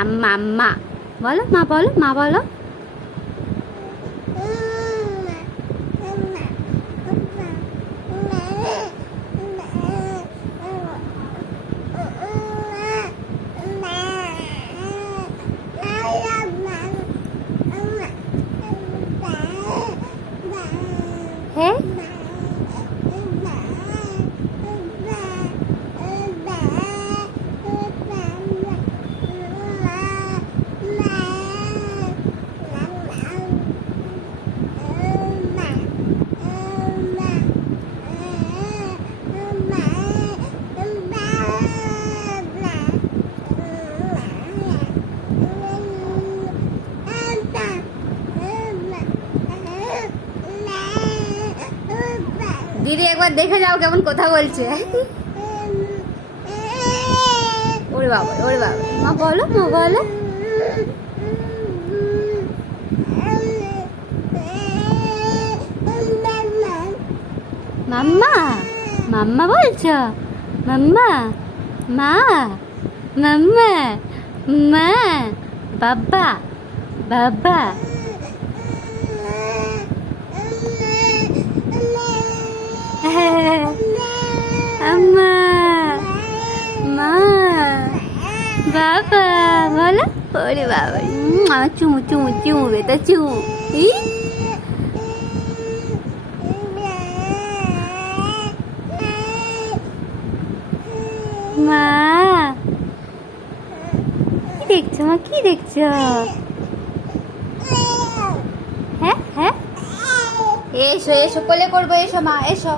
মাম্মা বলো, মা বলো, মা বলো। হ্যাঁ দিদি একবার দেখে যাও কেমন কথা বলছে। ওরে বাবা, ওরে বাবা, মা বলো, মা বলো। মাম্মা, মাম্মা বলছো, মাম্মা, মা, মাম্মা, মা, বাবা, বাবা। আম্মা, মা, বাবা বলো। ওরে বাবা, আমার চুমু চুমু চুমু বেটা চুমু। মা কি দেখছো, মা কি দেখছো? হ্যাঁ হ্যাঁ, এসো এসো, কোলে করবো, এসো মা, এসো।